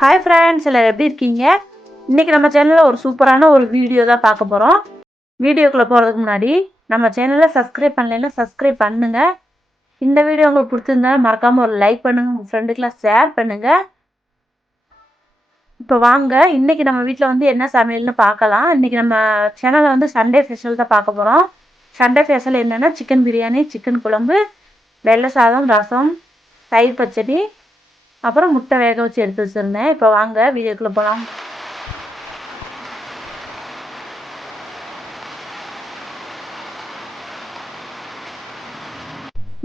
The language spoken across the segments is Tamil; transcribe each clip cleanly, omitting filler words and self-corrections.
ஹாய் ஃப்ரெண்ட்ஸ், எல்லாரும் எப்படி இருக்கீங்க? இன்றைக்கி நம்ம சேனலில் ஒரு சூப்பரான ஒரு வீடியோ தான் பார்க்க போகிறோம். வீடியோக்குள்ளே போகிறதுக்கு முன்னாடி நம்ம சேனலை சப்ஸ்கிரைப் பண்ணலைன்னா சப்ஸ்கிரைப் பண்ணுங்கள். இந்த வீடியோ உங்களுக்கு பிடிச்சிருந்தா மறக்காமல் ஒரு லைக் பண்ணுங்கள், உங்கள் ஃப்ரெண்டுக்கெலாம் ஷேர் பண்ணுங்கள். இப்போ வாங்க, இன்றைக்கி நம்ம வீட்டில் வந்து என்ன சமையல்னு பார்க்கலாம். இன்றைக்கி நம்ம சேனலில் வந்து சண்டே ஸ்பெஷல் தான் பார்க்க போகிறோம். சண்டே ஸ்பெஷல் என்னென்னா சிக்கன் பிரியாணி, சிக்கன் குழம்பு, வெள்ளை சாதம், ரசம், தயிர் பச்சடி, அப்புறம் முட்டை வேக வச்சு எடுத்து வச்சுருந்தேன். இப்போ வாங்க வீடியோக்குள்ளே போகலாம்.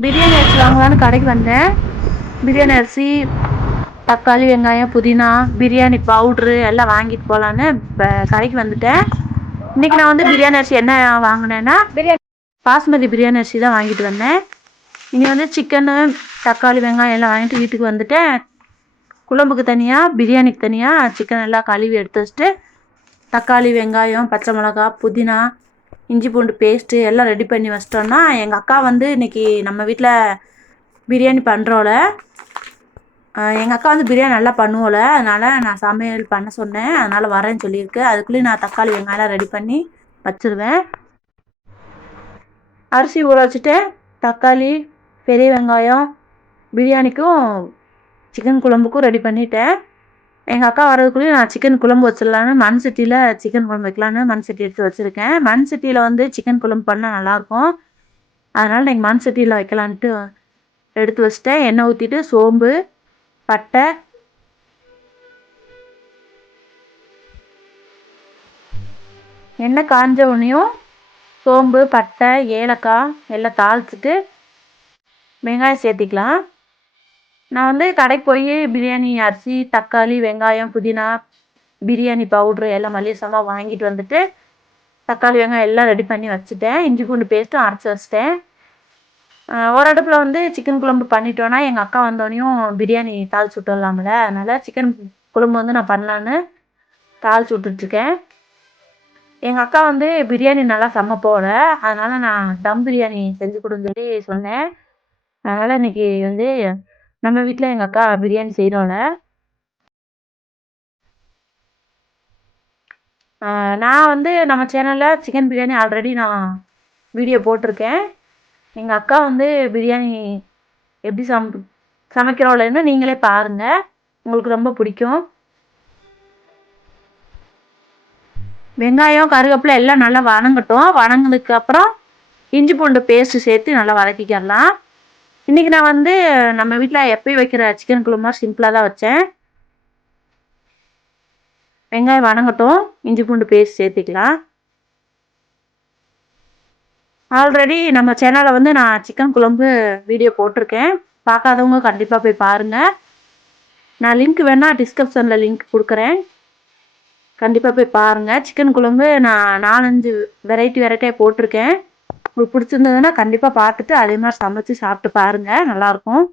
பிரியாணி அரிசி வாங்கலான்னு கடைக்கு வந்தேன். பிரியாணி அரிசி, தக்காளி, வெங்காயம், புதினா, பிரியாணி பவுட்ரு எல்லாம் வாங்கிட்டு போகலான்னு இப்போ கடைக்கு வந்துட்டேன். இன்றைக்கி நான் வந்து பிரியாணி அரிசி என்ன வாங்கினேன்னா பாஸ்மதி பிரியாணி அரிசி தான் வாங்கிட்டு வந்தேன். இங்கே வந்து சிக்கனு, தக்காளி, வெங்காயம் எல்லாம் வாங்கிட்டு வீட்டுக்கு வந்துட்டேன். குழம்புக்கு தனியாக, பிரியாணிக்கு தனியாக சிக்கன் எல்லாம் கழுவி எடுத்து வச்சுட்டு தக்காளி, வெங்காயம், பச்சை மிளகா, புதினா, இஞ்சி பூண்டு பேஸ்ட்டு எல்லாம் ரெடி பண்ணி வச்சிட்டோன்னா எங்கள் அக்கா வந்து இன்றைக்கி நம்ம வீட்டில் பிரியாணி பண்ணுறோல. எங்கள் அக்கா வந்து பிரியாணி நல்லா பண்ணுவோல, அதனால் நான் சமையல் பண்ண சொன்னேன். அதனால் வரேன்னு சொல்லியிருக்கு. அதுக்குள்ளேயும் நான் தக்காளி வெங்காயம்லாம் ரெடி பண்ணி வச்சுருவேன். அரிசி ஊற வச்சுட்டு தக்காளி, பெரிய வெங்காயம் பிரியாணிக்கும் சிக்கன் குழம்புக்கும் ரெடி பண்ணிட்டேன். எங்கள் அக்கா வரதுக்குள்ளேயும் நான் சிக்கன் குழம்பு வச்சிடலான்னு மண் சட்டியில் சிக்கன் குழம்பு வைக்கலான்னு மண் சட்டி எடுத்து வச்சுருக்கேன். மண் சட்டியில் வந்து சிக்கன் குழம்பு பண்ணால் நல்லாயிருக்கும். அதனால் நீங்கள் மண் சட்டியில் வைக்கலான்ட்டு எடுத்து வச்சிட்டேன். எண்ணெய் ஊற்றிட்டு சோம்பு, பட்டை, எண்ணெய் காஞ்ச உடனேயும் சோம்பு, பட்டை, ஏலக்காய் எல்லாம் தாளிச்சிட்டு வெங்காயம் சேர்த்திக்கலாம். நான் வந்து கடைக்கு போய் பிரியாணி அரிசி, தக்காளி, வெங்காயம், புதினா, பிரியாணி பவுட்ரு எல்லாம் மளிகை சாமான் வாங்கிட்டு வந்துட்டு தக்காளி வெங்காயம் எல்லாம் ரெடி பண்ணி வச்சுட்டேன். இஞ்சி பூண்டு பேஸ்ட்டும் அரைச்சி வச்சுட்டேன். ஒரு அடுப்பில் வந்து சிக்கன் குழம்பு பண்ணிட்டோன்னா எங்கள் அக்கா வந்தோடனையும் பிரியாணி தாளிச்சு விட்டுடலாம்ல. அதனால் சிக்கன் குழம்பு வந்து நான் பண்ணலான்னு தாளிச்சு விட்டுட்ருக்கேன். எங்கள் அக்கா வந்து பிரியாணி நல்லா சமைப்போல, அதனால் நான் தம் பிரியாணி செஞ்சு கொடுன்னு சொல்லி சொன்னேன். அதனால் இன்றைக்கி வந்து நம்ம வீட்டில் எங்கள் அக்கா பிரியாணி செய்கிறோம்ல. நான் வந்து நம்ம சேனலில் சிக்கன் பிரியாணி ஆல்ரெடி நான் வீடியோ போட்டிருக்கேன். எங்கள் அக்கா வந்து பிரியாணி எப்படி சமைக்கிறோம்லன்னு நீங்களே பாருங்கள், உங்களுக்கு ரொம்ப பிடிக்கும். வெங்காயம், கருவேப்பிலை எல்லாம் நல்லா வதங்கட்டும். வதங்கினதுக்கப்புறம் இஞ்சி பூண்டு பேஸ்ட்டு சேர்த்து நல்லா வதக்கிக்கலாம். இன்றைக்கி நான் வந்து நம்ம வீட்டில் எப்பயும் வைக்கிற சிக்கன் குழம்பு சிம்பிளாக தான் வச்சேன். வெங்காயம் வதங்கட்டும், இஞ்சி பூண்டு பேஸ்ட் சேர்த்துக்கலாம். ஆல்ரெடி நம்ம சேனலில் வந்து நான் சிக்கன் குழம்பு வீடியோ போட்டிருக்கேன். பார்க்காதவங்க கண்டிப்பாக போய் பாருங்கள். நான் லிங்க் வேணால் டிஸ்கிரிப்ஷனில் லிங்க் கொடுக்குறேன், கண்டிப்பாக போய் பாருங்கள். சிக்கன் குழம்பு நான் 4-5 வெரைட்டியாக போட்டிருக்கேன். உங்களுக்கு பிடிச்சிருந்ததுன்னா கண்டிப்பாக பார்த்துட்டு அதே மாதிரி சமைச்சு சாப்பிட்டு பாருங்கள், நல்லாயிருக்கும்.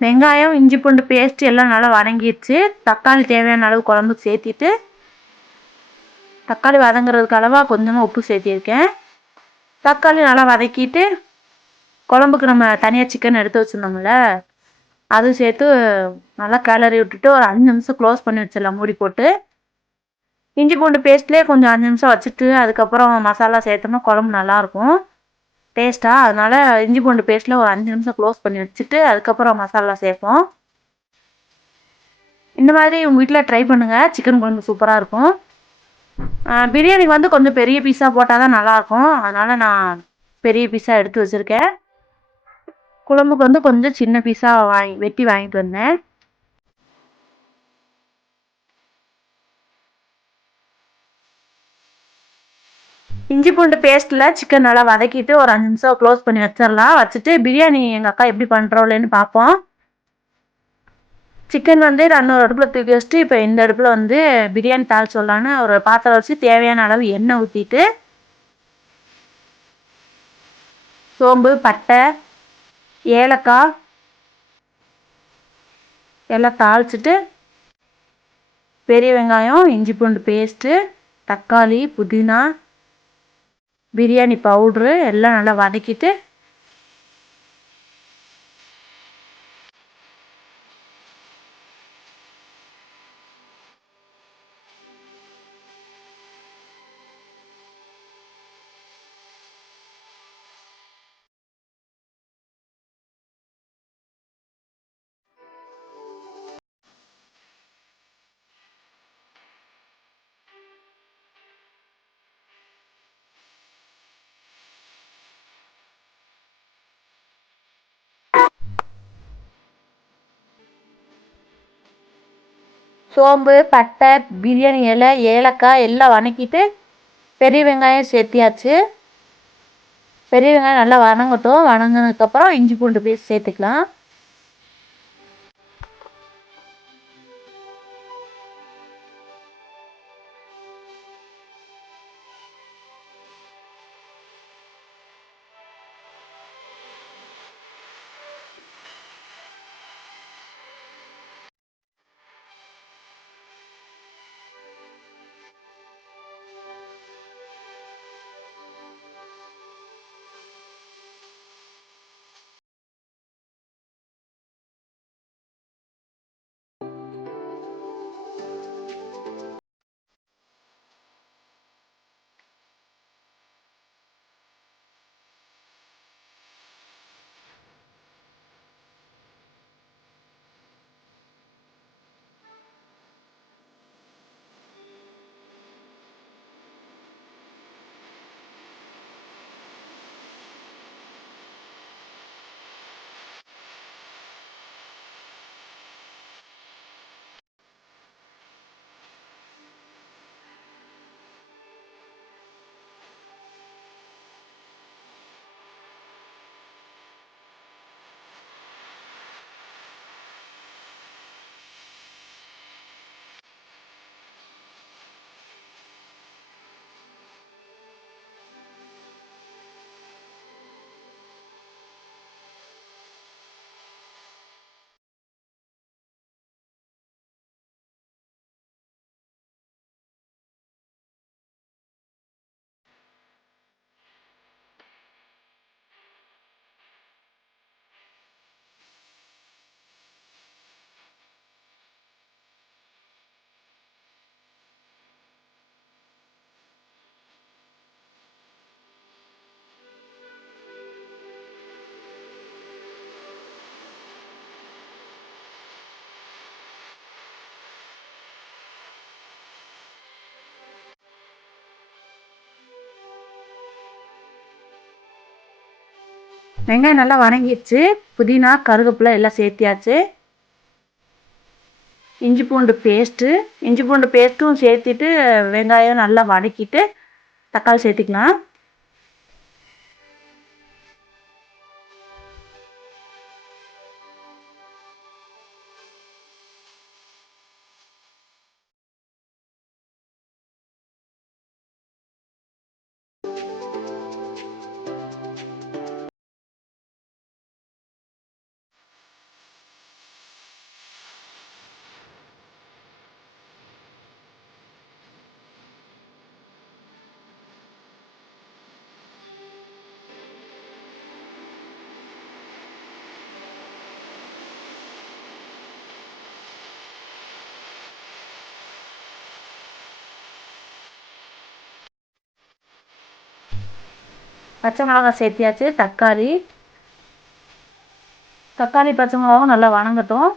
வெங்காயம், இஞ்சி பூண்டு பேஸ்ட் எல்லாம் நல்லா வதங்கிடுச்சு. தக்காளி தேவையான அளவு குழம்புக்கு சேர்த்திட்டு தக்காளி வதங்குறதுக்கு அளவாக கொஞ்சமாக உப்பு சேர்த்திருக்கேன். தக்காளி நல்லா வதக்கிட்டு குழம்புக்கு நம்ம தனியாக சிக்கன் எடுத்து வச்சுருந்தோம்ல, அது சேர்த்து நல்லா கிளறி விட்டுட்டு ஒரு 5 நிமிஷம் க்ளோஸ் பண்ணி வச்சிடலாம் மூடி போட்டு. இஞ்சி பூண்டு பேஸ்ட்லேயே கொஞ்சம் 5 நிமிஷம் வச்சுட்டு அதுக்கப்புறம் மசாலா சேர்த்தோம்னா குழம்பு நல்லாயிருக்கும் டேஸ்ட்டாக. அதனால் இஞ்சி பூண்டு பேஸ்ட்டில் ஒரு 5 நிமிஷம் க்ளோஸ் பண்ணி வச்சுட்டு அதுக்கப்புறம் மசாலா சேர்ப்போம். இந்த மாதிரி உங்கள் வீட்டில் ட்ரை பண்ணுங்கள், சிக்கன் குழம்பு சூப்பராக இருக்கும். பிரியாணிக்கு வந்து கொஞ்சம் பெரிய பீஸாக போட்டால் தான் நல்லாயிருக்கும். அதனால் நான் பெரிய பீஸாக எடுத்து வச்சுருக்கேன். குழம்புக்கு வந்து கொஞ்சம் சின்ன பீஸாக வெட்டி வாங்கிட்டு வந்தேன். இஞ்சி பூண்டு பேஸ்ட்டில் சிக்கன் நல்லா வதக்கிட்டு ஒரு 5 நிமிஷம் க்ளோஸ் பண்ணி வச்சிடலாம். வச்சுட்டு பிரியாணி எங்கள் அக்கா எப்படி பண்ணுறோம்லன்னு பார்ப்போம். சிக்கன் வந்து நான் ஒரு அடுப்பில் தூக்கி வச்சுட்டு இப்போ இந்த அடுப்பில் வந்து பிரியாணி தாளிச்சிடலான்னு ஒரு பாத்திரம் வச்சு தேவையான அளவு எண்ணெய் ஊற்றிட்டு சோம்பு, பட்டை, ஏலக்காய் எல்லாம் தாளிச்சிட்டு பெரிய வெங்காயம், இஞ்சி பூண்டு பேஸ்ட்டு, தக்காளி, புதினா, பிரியாணி பவுட்ரு எல்லாம் நல்லா வதக்கிட்டு சோம்பு, பட்டை, பிரியாணி இலை, ஏலக்காய் எல்லாம் வதக்கிட்டு பெரிய வெங்காயம் சேர்த்தியாச்சு. பெரிய வெங்காயம் நல்லா வதங்கட்டும். வதங்கினதுக்கப்புறம் இஞ்சி பூண்டு பேஸ்ட் சேர்த்துக்கலாம். வெங்காயம் நல்லா வதங்கிடுச்சு. புதினா, கருவேப்பிலை எல்லாம் சேர்த்தியாச்சு. இஞ்சி பூண்டு பேஸ்ட்டும் சேர்த்திட்டு வெங்காயம் நல்லா வதக்கிட்டு தக்காளி சேர்த்திக்கலாம். பச்சை மிளகாய் சேர்த்தியாச்சு. தக்காளி பச்சை மிளகாவும் நல்லா வதங்கட்டும்.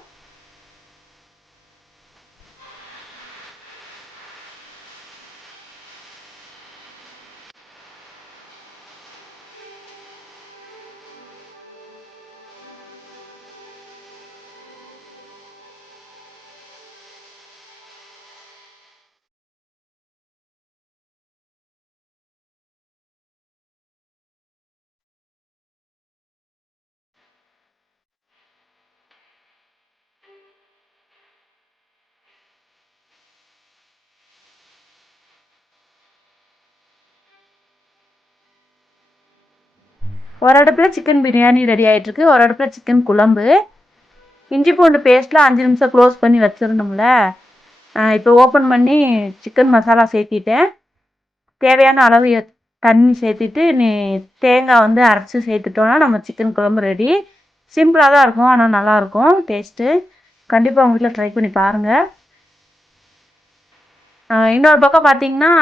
ஒரு அடுப்பில் சிக்கன் பிரியாணி ரெடி ஆகிட்டுருக்கு, ஒரு அடுப்பில் சிக்கன் குழம்பு. இஞ்சி பூண்டு பேஸ்ட்டில் 5 நிமிஷம் க்ளோஸ் பண்ணி வச்சுருந்தோம்ல, இப்போ ஓப்பன் பண்ணி சிக்கன் மசாலா சேர்த்திட்டேன். தேவையான அளவு தண்ணி சேர்த்திட்டு தேங்காய் வந்து அரைச்சி சேர்த்துட்டோன்னா நம்ம சிக்கன் குழம்பு ரெடி. சிம்பிளாக தான் இருக்கும், ஆனால் நல்லாயிருக்கும் டேஸ்ட்டு. கண்டிப்பாக உங்கள் வீட்டில் ட்ரை பண்ணி பாருங்கள். இன்னொரு பக்கம் பார்த்தீங்கன்னா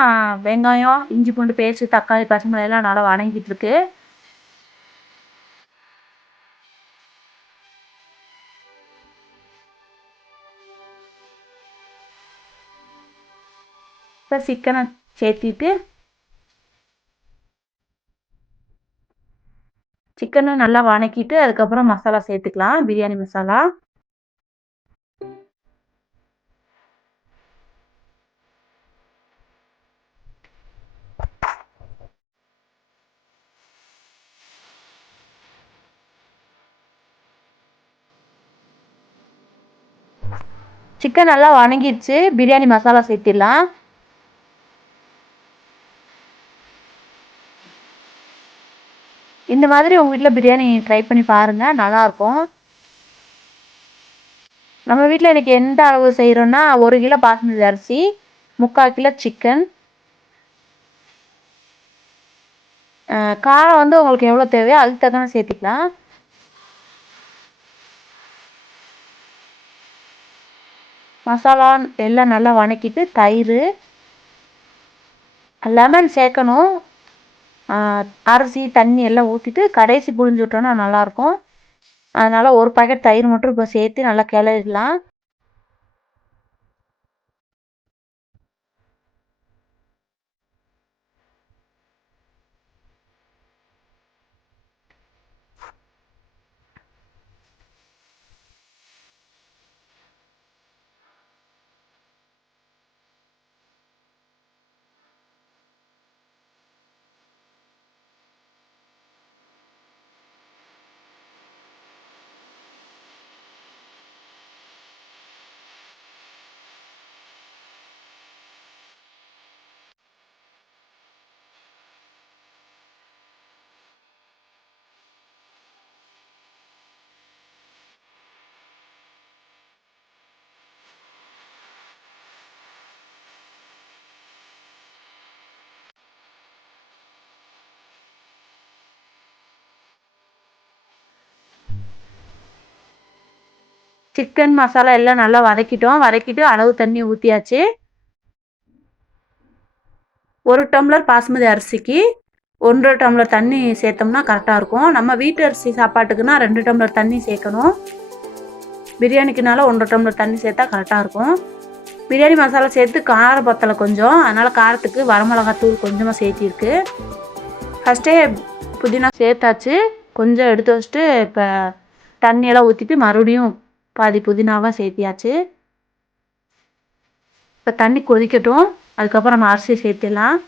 வெங்காயம், இஞ்சி பூண்டு பேஸ்ட்டு, தக்காளி, பச்சை மிளகாய் எல்லாம் நல்லா வணங்கிட்டு இருக்கு. இப்போ சிக்கனை சேர்த்திட்டு சிக்கனை நல்லா வணக்கிட்டு அதுக்கப்புறம் மசாலா சேர்த்துக்கலாம், பிரியாணி மசாலா. சிக்கன் நல்லா வணங்கிடுச்சு, பிரியாணி மசாலா சேர்த்திடலாம். இந்த மாதிரி உங்கள் வீட்டில் பிரியாணி ட்ரை பண்ணி பாருங்கள், நல்லாயிருக்கும். நம்ம வீட்டில் இன்றைக்கி எந்த அளவு செய்கிறோன்னா 1 கிலோ பாஸ்மதி அரிசி, 3/4 கிலோ சிக்கன். காரம் வந்து உங்களுக்கு எவ்வளோ தேவையோ அதுக்கு தக்கன சேர்த்திக்கலாம். மசாலா எல்லாம் நல்லா வணக்கிட்டு தயிர், லெமன் சேர்க்கணும். அரிசி தண்ணி எல்லாம் ஊற்றிட்டு கடைசி புழிஞ்சு விட்டோன்னா நல்லாயிருக்கும். அதனால் ஒரு பாக்கெட் தயிர் மட்டும் இப்போ சேர்த்து நல்லா கிளறிடலாம். சிக்கன் மசாலா எல்லாம் நல்லா வதக்கிட்டு அளவு தண்ணி ஊற்றியாச்சு. 1 டம்ளர் பாஸ்மதி அரிசிக்கு 1.5 டம்ளர் தண்ணி சேர்த்தோம்னா கரெக்டாக இருக்கும். நம்ம வீட்டு அரிசி சாப்பாட்டுக்குன்னா 2 டம்ளர் தண்ணி சேர்க்கணும். பிரியாணிக்குனால 1.5 டம்ளர் தண்ணி சேர்த்தா கரெக்டாக இருக்கும். பிரியாணி மசாலா சேர்த்து காரம் பத்தலை கொஞ்சம், அதனால் காரத்துக்கு வரமிளகாத்தூள் கொஞ்சமாக சேர்த்திருக்கு. ஃபஸ்ட்டே புதினா சேர்த்தாச்சு, கொஞ்சம் எடுத்து வச்சுட்டு இப்போ தண்ணியெல்லாம் ஊற்றிட்டு மறுபடியும் பாதி புதினாவாக சேர்த்தியாச்சு. இப்போ தண்ணி கொதிக்கட்டும், அதுக்கப்புறம் நம்ம அரிசி சேர்த்திடலாம்.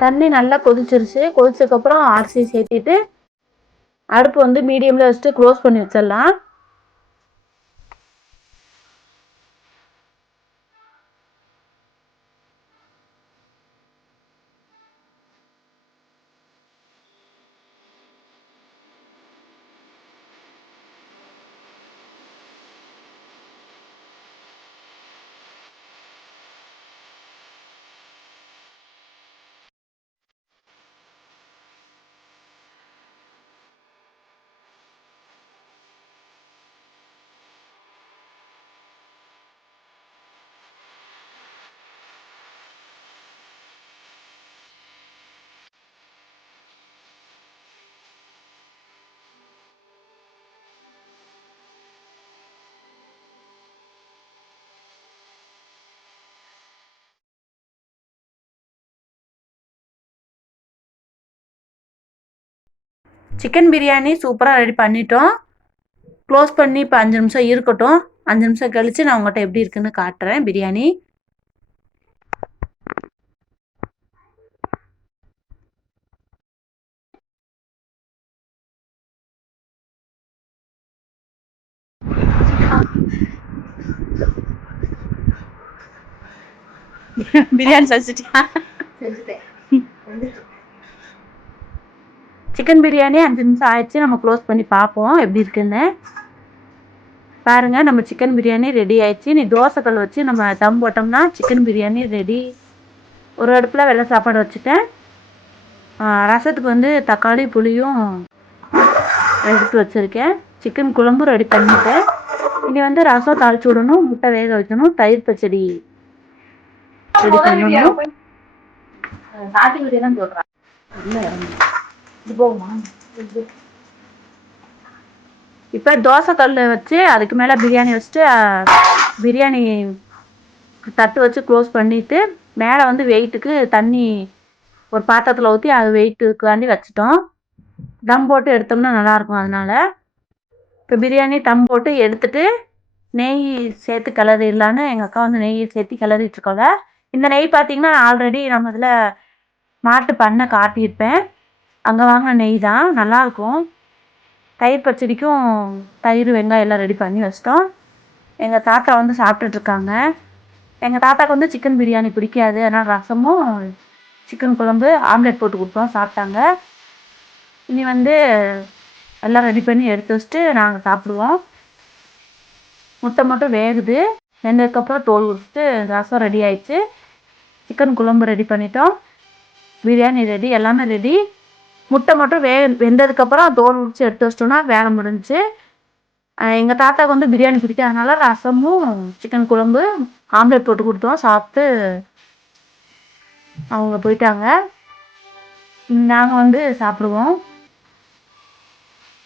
தண்ணி நல்லா கொதிச்சிருச்சு, கொதிச்சதுக்கப்புறம் அரிசி சேர்த்திட்டு அடுப்பு வந்து மீடியமில் வச்சுட்டு க்ளோஸ் பண்ணி வச்சிடலாம். சிக்கன் பிரியாணி சூப்பராக ரெடி பண்ணிட்டோம். க்ளோஸ் பண்ணி இப்போ 5 நிமிஷம் இருக்கட்டும். 5 நிமிஷம் கழித்து நான் உங்கள்கிட்ட எப்படி இருக்குன்னு காட்டுறேன் பிரியாணி. பிரியாணி செஞ்சுட்டியா? சிக்கன் பிரியாணி 5 நிமிஷம் ஆயிடுச்சு. நம்ம க்ளோஸ் பண்ணி பார்ப்போம் எப்படி இருக்குன்னு. பாருங்கள், நம்ம சிக்கன் பிரியாணி ரெடி ஆயிடுச்சு. நீ தோசைக்கல் வச்சு நம்ம தம் போட்டோம்னா சிக்கன் பிரியாணி ரெடி. ஒரு அடுப்பில் வெள்ளை சாப்பாடு வச்சுட்டேன். ரசத்துக்கு வந்து தக்காளி புளியும் எடுத்து வச்சுருக்கேன். சிக்கன் குழம்பு ரெடி பண்ணிட்டேன். இனி வந்து ரசம் தாளிச்சு விடணும், முட்டை வேக வைக்கணும், தயிர் பச்சடி ரெடி பண்ணணும். இப்போ தோசைக்கல் வச்சு அதுக்கு மேலே பிரியாணி வச்சுட்டு பிரியாணி தட்டு வச்சு க்ளோஸ் பண்ணிவிட்டு மேலே வந்து வெயிட்டுக்கு தண்ணி ஒரு பாத்திரத்தில் ஊற்றி அது வெயிட்டுக்காண்டி வச்சுட்டோம். தம் போட்டு எடுத்தோம்னா நல்லாயிருக்கும். அதனால் இப்போ பிரியாணி தம் போட்டு எடுத்துட்டு நெய் சேர்த்து கிளறிடலான்னு எங்கள் அக்கா வந்து நெய் சேர்த்து கிளறிட்டுருக்கோங்க. இந்த நெய் பார்த்தீங்கன்னா ஆல்ரெடி நம்ம இதில் மாட்டு பண்ணை காட்டியிருப்பேன். அங்கே வாங்கின நெய் தான், நல்லாயிருக்கும். தயிர் பச்சடிக்கும் தயிர் வெங்காயம் எல்லாம் ரெடி பண்ணி வச்சிட்டோம். எங்கள் தாத்தா வந்து சாப்பிட்டுட்ருக்காங்க. எங்கள் தாத்தாவுக்கு வந்து சிக்கன் பிரியாணி பிடிக்காது. அதனால் ரசமும் சிக்கன் குழம்பு ஆம்லெட் போட்டு கொடுத்தோம், சாப்பிட்டாங்க. இனி வந்து எல்லாம் ரெடி பண்ணி எடுத்து வச்சுட்டு நாங்கள் சாப்பிடுவோம். முட்டை மட்டும் வேகுது. வெந்ததுக்கப்புறம் தோல் உரிச்சிட்டு ரசம் ரெடி ஆயிடுச்சு. சிக்கன் குழம்பு ரெடி பண்ணிட்டோம். பிரியாணி ரெடி, எல்லாமே ரெடி. முட்டை மட்டும் வெந்ததுக்கப்புறம் தோல் உரிச்சு எடுத்து வச்சிட்டோம்னா வேலை முடிஞ்சிச்சு. எங்கள் தாத்தாவுக்கு வந்து பிரியாணி பிடிக்காதனால ரசமும் சிக்கன் குழம்பு ஆம்லெட் போட்டு கொடுத்தோம், சாப்பிட்டு அவங்க போயிட்டாங்க. நாங்கள் வந்து சாப்பிடுவோம்.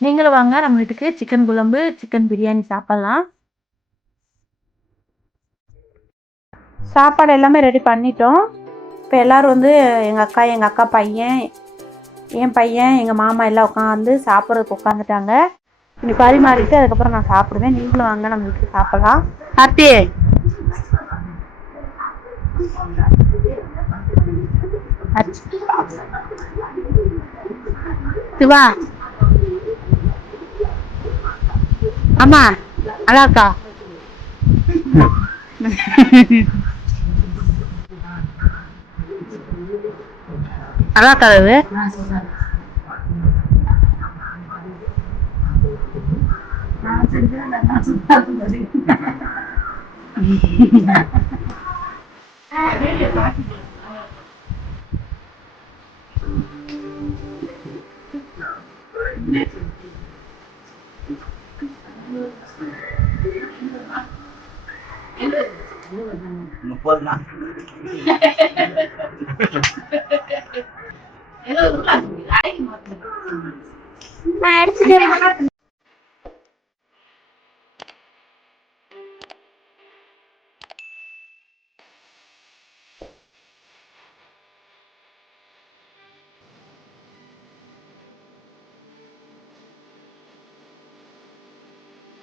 நீங்களும் வாங்க நம்ம வீட்டுக்கு, சிக்கன் குழம்பு சிக்கன் பிரியாணி சாப்பிட்லாம். சாப்பாடு எல்லாமே ரெடி பண்ணிட்டோம். இப்போ எல்லோரும் வந்து எங்கள் அக்கா பையன், என் பையன், எங்கள் மாமா எல்லாம் உட்காந்து சாப்பிட்றதுக்கு உட்காந்துட்டாங்க. இப்படி பரிமாறிட்டு அதுக்கப்புறம் நான் சாப்பிடுவேன். நீங்களும் வாங்க நம்ம வீட்டுக்கு சாப்பிடலாம். ஆர்த்தி சிவா, ஆமா அதாக்கா அதாக்கா அது நான்